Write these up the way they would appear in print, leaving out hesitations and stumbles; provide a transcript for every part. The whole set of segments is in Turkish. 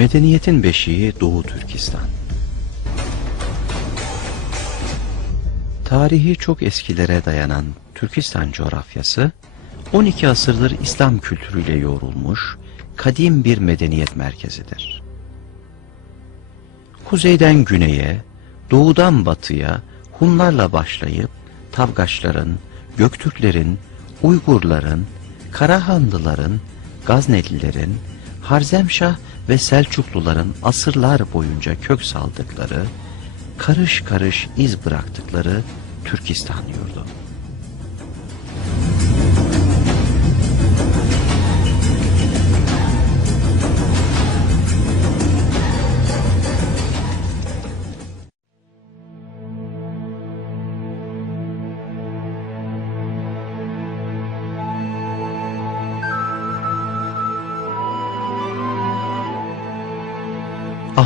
Medeniyetin beşiği Doğu Türkistan. Tarihi çok eskilere dayanan Türkistan coğrafyası, 12 asırdır İslam kültürüyle yoğrulmuş, kadim bir medeniyet merkezidir. Kuzeyden güneye, doğudan batıya Hunlarla başlayıp Tavgaçların, Göktürklerin, Uygurların, Karahanlıların, Gaznelilerin, Harzemşah ve Selçukluların asırlar boyunca kök saldıkları, karış karış iz bıraktıkları Türkistan yurdu.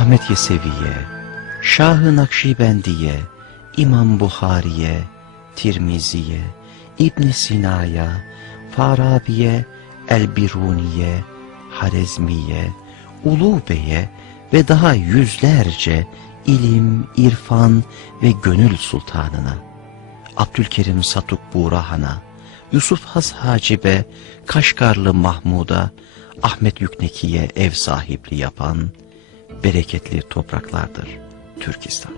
Ahmet Yeseviye, Şah-ı Nakşibendiye, İmam Buhari'ye, Tirmizi'ye, İbn Sina'ya, Farabi'ye, El-Biruni'ye, Harezmi'ye, Ulu Bey'e ve daha yüzlerce ilim, irfan ve gönül sultanına, Abdülkerim Satuk Burahan'a, Yusuf Has Hacibe, Kaşgarlı Mahmud'a, Ahmet Yükneki'ye ev sahipliği yapan bereketli topraklardır Türkistan.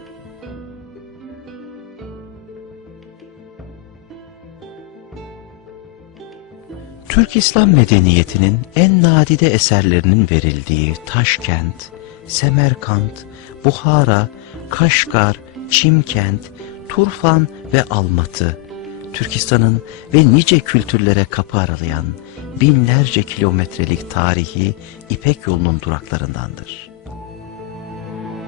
Türk İslam medeniyetinin en nadide eserlerinin verildiği Taşkent, Semerkant, Buhara, Kaşgar, Çimkent, Turfan ve Almatı, Türkistan'ın ve nice kültürlere kapı aralayan binlerce kilometrelik tarihi İpek yolunun duraklarındandır.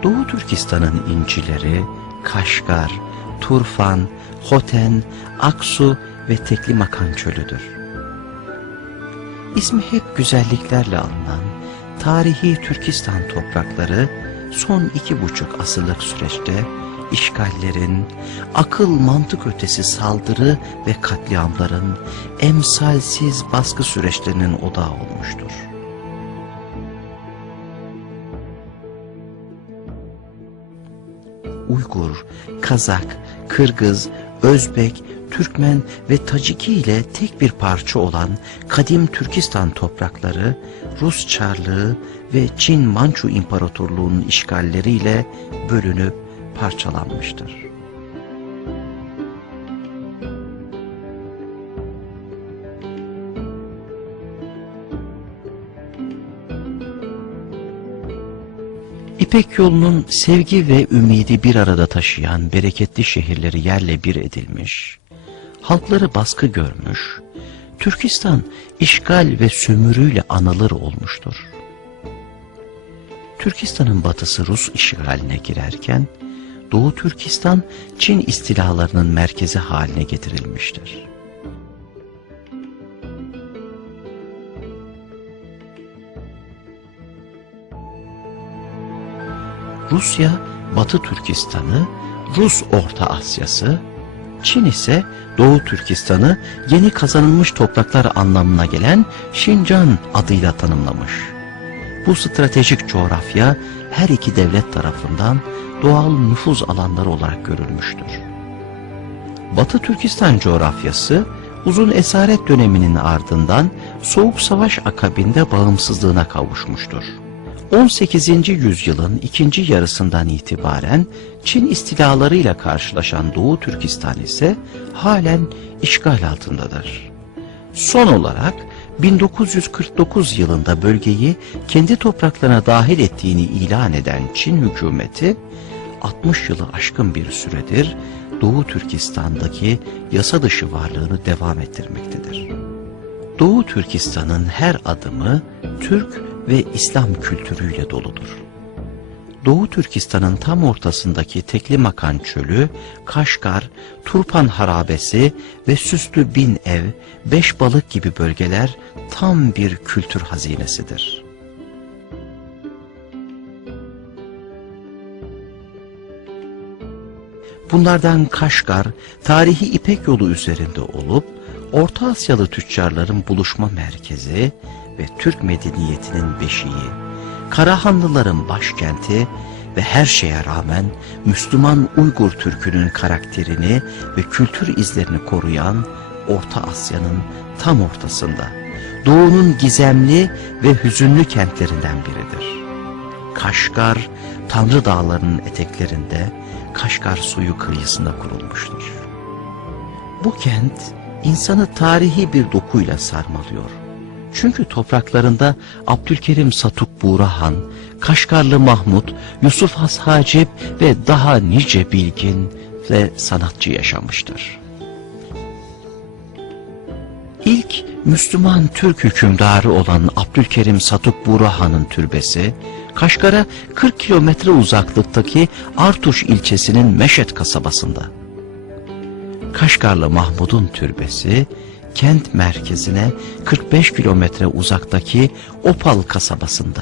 Doğu Türkistan'ın incileri Kaşgar, Turfan, Hoten, Aksu ve Teklimakan çölüdür. İsmi hep güzelliklerle anılan tarihi Türkistan toprakları son 2,5 asırlık süreçte işgallerin, akıl mantık ötesi saldırı ve katliamların emsalsiz baskı süreçlerinin odağı olmuştur. Uygur, Kazak, Kırgız, Özbek, Türkmen ve Taciki ile tek bir parça olan kadim Türkistan toprakları Rus Çarlığı ve Çin-Mançu İmparatorluğu'nun işgalleriyle bölünüp parçalanmıştır. İpek yolunun sevgi ve ümidi bir arada taşıyan bereketli şehirleri yerle bir edilmiş, halkları baskı görmüş, Türkistan işgal ve sömürüyle anılır olmuştur. Türkistan'ın batısı Rus işgaline girerken, Doğu Türkistan Çin istilalarının merkezi haline getirilmiştir. Rusya, Batı Türkistan'ı, Rus Orta Asya'sı, Çin ise Doğu Türkistan'ı yeni kazanılmış topraklar anlamına gelen Şincan adıyla tanımlamış. Bu stratejik coğrafya her iki devlet tarafından doğal nüfuz alanları olarak görülmüştür. Batı Türkistan coğrafyası uzun esaret döneminin ardından Soğuk Savaş akabinde bağımsızlığına kavuşmuştur. 18. yüzyılın ikinci yarısından itibaren Çin istilalarıyla karşılaşan Doğu Türkistan ise halen işgal altındadır. Son olarak 1949 yılında bölgeyi kendi topraklarına dahil ettiğini ilan eden Çin hükümeti 60 yılı aşkın bir süredir Doğu Türkistan'daki yasa dışı varlığını devam ettirmektedir. Doğu Türkistan'ın her adımı Türk ve İslam kültürüyle doludur. Doğu Türkistan'ın tam ortasındaki Teklimakan çölü, Kaşgar, Turpan harabesi ve Süslü Bin Ev, Beş Balık gibi bölgeler tam bir kültür hazinesidir. Bunlardan Kaşgar, tarihi İpek yolu üzerinde olup, Orta Asyalı tüccarların buluşma merkezi ve Türk medeniyetinin beşiği, Karahanlıların başkenti ve her şeye rağmen Müslüman Uygur Türk'ünün karakterini ve kültür izlerini koruyan Orta Asya'nın tam ortasında, Doğu'nun gizemli ve hüzünlü kentlerinden biridir. Kaşgar, Tanrı Dağları'nın eteklerinde, Kaşgar suyu kıyısında kurulmuştur. Bu kent, insanı tarihi bir dokuyla sarmalıyor. Çünkü topraklarında Abdülkerim Satuk Buğra Han, Kaşgarlı Mahmud, Yusuf Has Hacip ve daha nice bilgin ve sanatçı yaşamıştır. İlk Müslüman Türk hükümdarı olan Abdülkerim Satuk Buğra Han'ın türbesi, Kaşgar'a 40 kilometre uzaklıktaki Artuş ilçesinin Meşet kasabasında. Kaşgarlı Mahmud'un türbesi, kent merkezine 45 kilometre uzaktaki Opal kasabasında.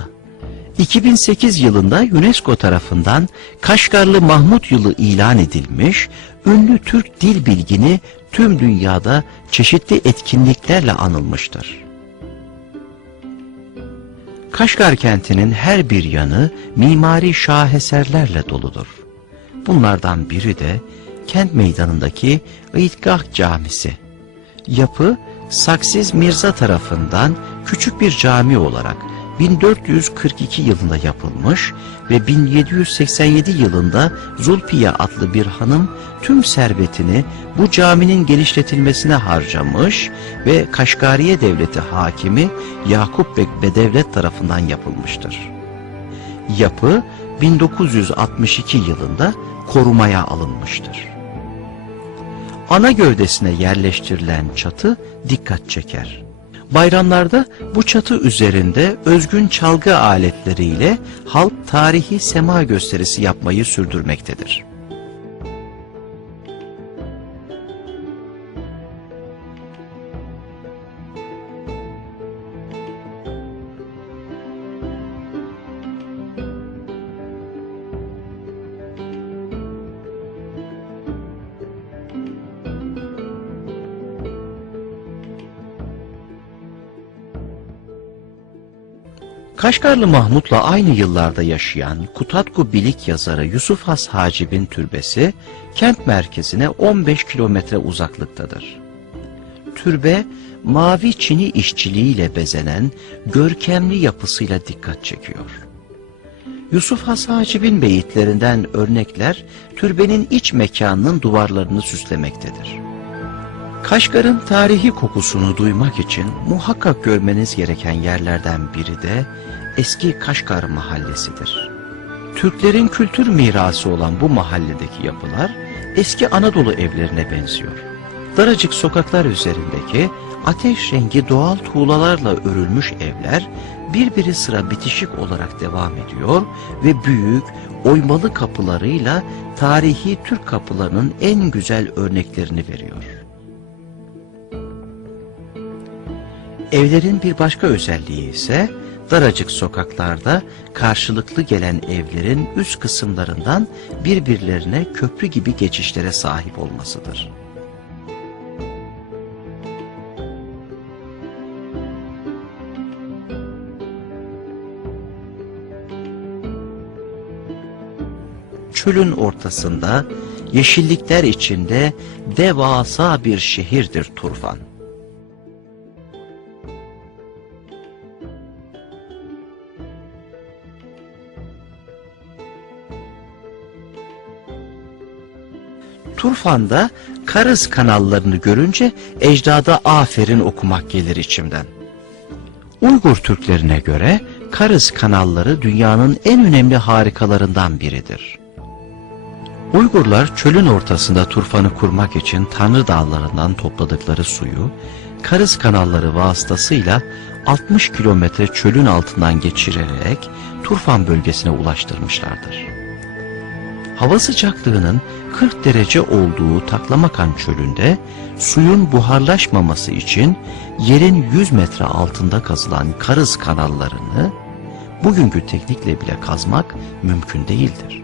2008 yılında UNESCO tarafından Kaşgarlı Mahmud Yılı ilan edilmiş, ünlü Türk dil bilgini tüm dünyada çeşitli etkinliklerle anılmıştır. Kaşgar kentinin her bir yanı mimari şaheserlerle doludur. Bunlardan biri de kent meydanındaki İdgah Camisi. Yapı, Saksiz Mirza tarafından küçük bir cami olarak 1442 yılında yapılmış ve 1787 yılında Zulfiye adlı bir hanım tüm servetini bu caminin genişletilmesine harcamış ve Kaşgariye Devleti hakimi Yakup Bek Bedevlet tarafından yapılmıştır. Yapı 1962 yılında korumaya alınmıştır. Ana gövdesine yerleştirilen çatı dikkat çeker. Bayramlarda bu çatı üzerinde özgün çalgı aletleriyle halk tarihi sema gösterisi yapmayı sürdürmektedir. Kaşgarlı Mahmud'la aynı yıllarda yaşayan Kutatku Bilik yazarı Yusuf Has Hacip'in türbesi kent merkezine 15 kilometre uzaklıktadır. Türbe mavi çini işçiliğiyle bezenen görkemli yapısıyla dikkat çekiyor. Yusuf Has Hacip'in beyitlerinden örnekler türbenin iç mekanının duvarlarını süslemektedir. Kaşgar'ın tarihi kokusunu duymak için muhakkak görmeniz gereken yerlerden biri de eski Kaşgar Mahallesi'dir. Türklerin kültür mirası olan bu mahalledeki yapılar eski Anadolu evlerine benziyor. Daracık sokaklar üzerindeki ateş rengi doğal tuğlalarla örülmüş evler birbiri sıra bitişik olarak devam ediyor ve büyük, oymalı kapılarıyla tarihi Türk kapılarının en güzel örneklerini veriyor. Evlerin bir başka özelliği ise daracık sokaklarda karşılıklı gelen evlerin üst kısımlarından birbirlerine köprü gibi geçişlere sahip olmasıdır. Çölün ortasında, yeşillikler içinde devasa bir şehirdir Turfan. Turfan'da Karız kanallarını görünce ecdada aferin okumak gelir içimden. Uygur Türklerine göre Karız kanalları dünyanın en önemli harikalarından biridir. Uygurlar çölün ortasında Turfan'ı kurmak için Tanrı Dağları'ndan topladıkları suyu Karız kanalları vasıtasıyla 60 kilometre çölün altından geçirerek Turfan bölgesine ulaştırmışlardır. Hava sıcaklığının 40 derece olduğu Taklamakan çölünde suyun buharlaşmaması için yerin 100 metre altında kazılan Karız kanallarını bugünkü teknikle bile kazmak mümkün değildir.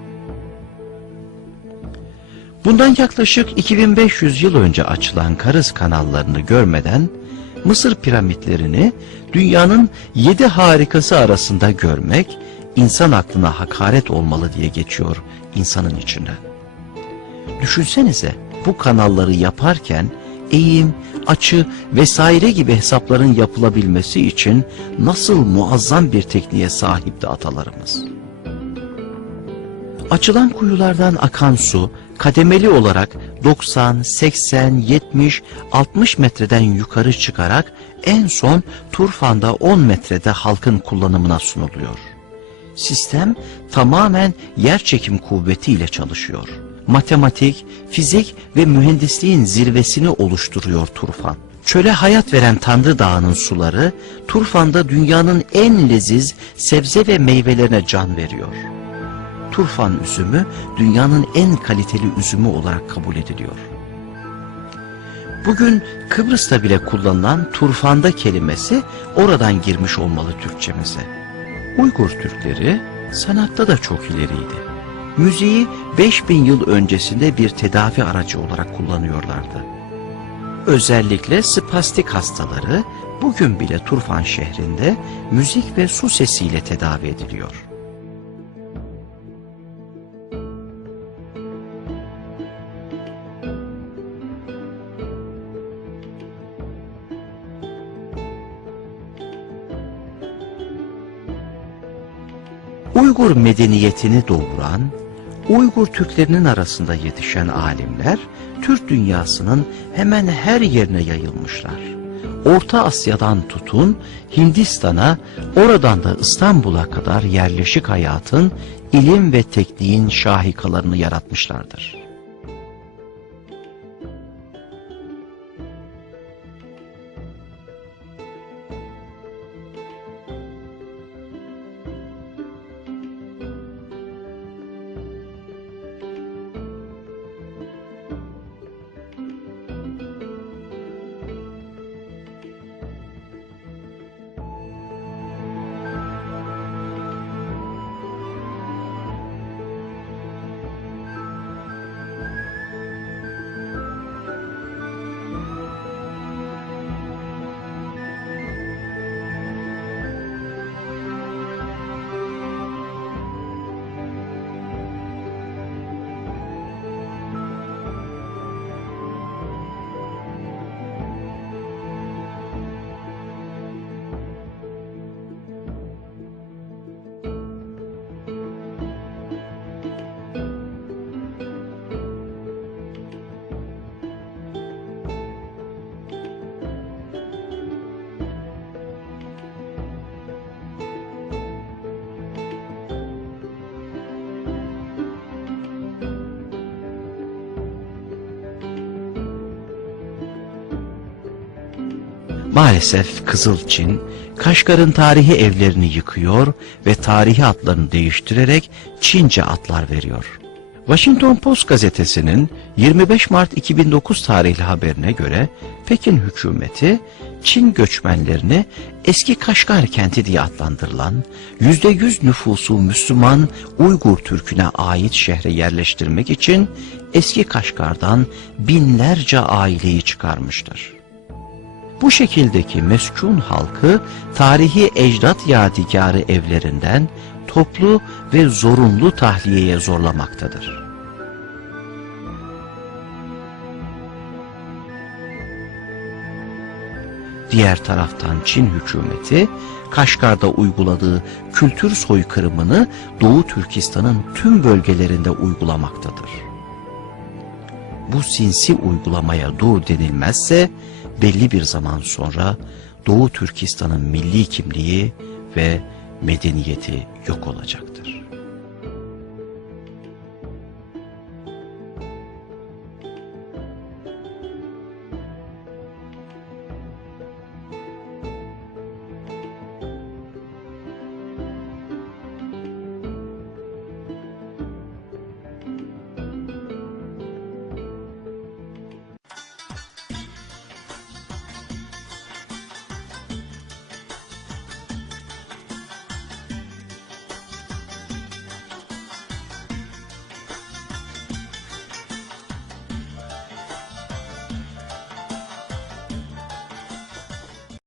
Bundan yaklaşık 2500 yıl önce açılan Karız kanallarını görmeden Mısır piramitlerini dünyanın 7 harikası arasında görmek insan aklına hakaret olmalı diye geçiyor insanın içinden. Düşünsenize, bu kanalları yaparken eğim, açı vesaire gibi hesapların yapılabilmesi için nasıl muazzam bir tekniğe sahipti atalarımız. Açılan kuyulardan akan su kademeli olarak 90, 80, 70, 60 metreden yukarı çıkarak en son Turfan'da 10 metrede halkın kullanımına sunuluyor. Sistem tamamen yerçekim kuvvetiyle çalışıyor. Matematik, fizik ve mühendisliğin zirvesini oluşturuyor Turfan. Çöle hayat veren Tanrı Dağı'nın suları Turfan'da dünyanın en leziz sebze ve meyvelerine can veriyor. Turfan üzümü dünyanın en kaliteli üzümü olarak kabul ediliyor. Bugün Kıbrıs'ta bile kullanılan Turfan'da kelimesi oradan girmiş olmalı Türkçemize. Uygur Türkleri sanatta da çok ileriydi. Müziği 5000 yıl öncesinde bir tedavi aracı olarak kullanıyorlardı. Özellikle spastik hastaları bugün bile Turfan şehrinde müzik ve su sesiyle tedavi ediliyor. Uygur medeniyetini doğuran, Uygur Türklerinin arasında yetişen alimler, Türk dünyasının hemen her yerine yayılmışlar. Orta Asya'dan tutun, Hindistan'a, oradan da İstanbul'a kadar yerleşik hayatın, ilim ve tekniğin şahikalarını yaratmışlardır. Maalesef Kızılçin, Kaşgar'ın tarihi evlerini yıkıyor ve tarihi adlarını değiştirerek Çince adlar veriyor. Washington Post gazetesinin 25 Mart 2009 tarihli haberine göre Pekin hükümeti Çin göçmenlerini eski Kaşgar kenti diye adlandırılan %100 nüfusu Müslüman Uygur Türk'üne ait şehre yerleştirmek için eski Kaşgar'dan binlerce aileyi çıkarmıştır. Bu şekildeki meskun halkı tarihi ecdat yadigarı evlerinden toplu ve zorunlu tahliyeye zorlamaktadır. Diğer taraftan Çin hükümeti Kaşgar'da uyguladığı kültür soykırımını Doğu Türkistan'ın tüm bölgelerinde uygulamaktadır. Bu sinsi uygulamaya dur denilmezse belli bir zaman sonra Doğu Türkistan'ın milli kimliği ve medeniyeti yok olacaktır.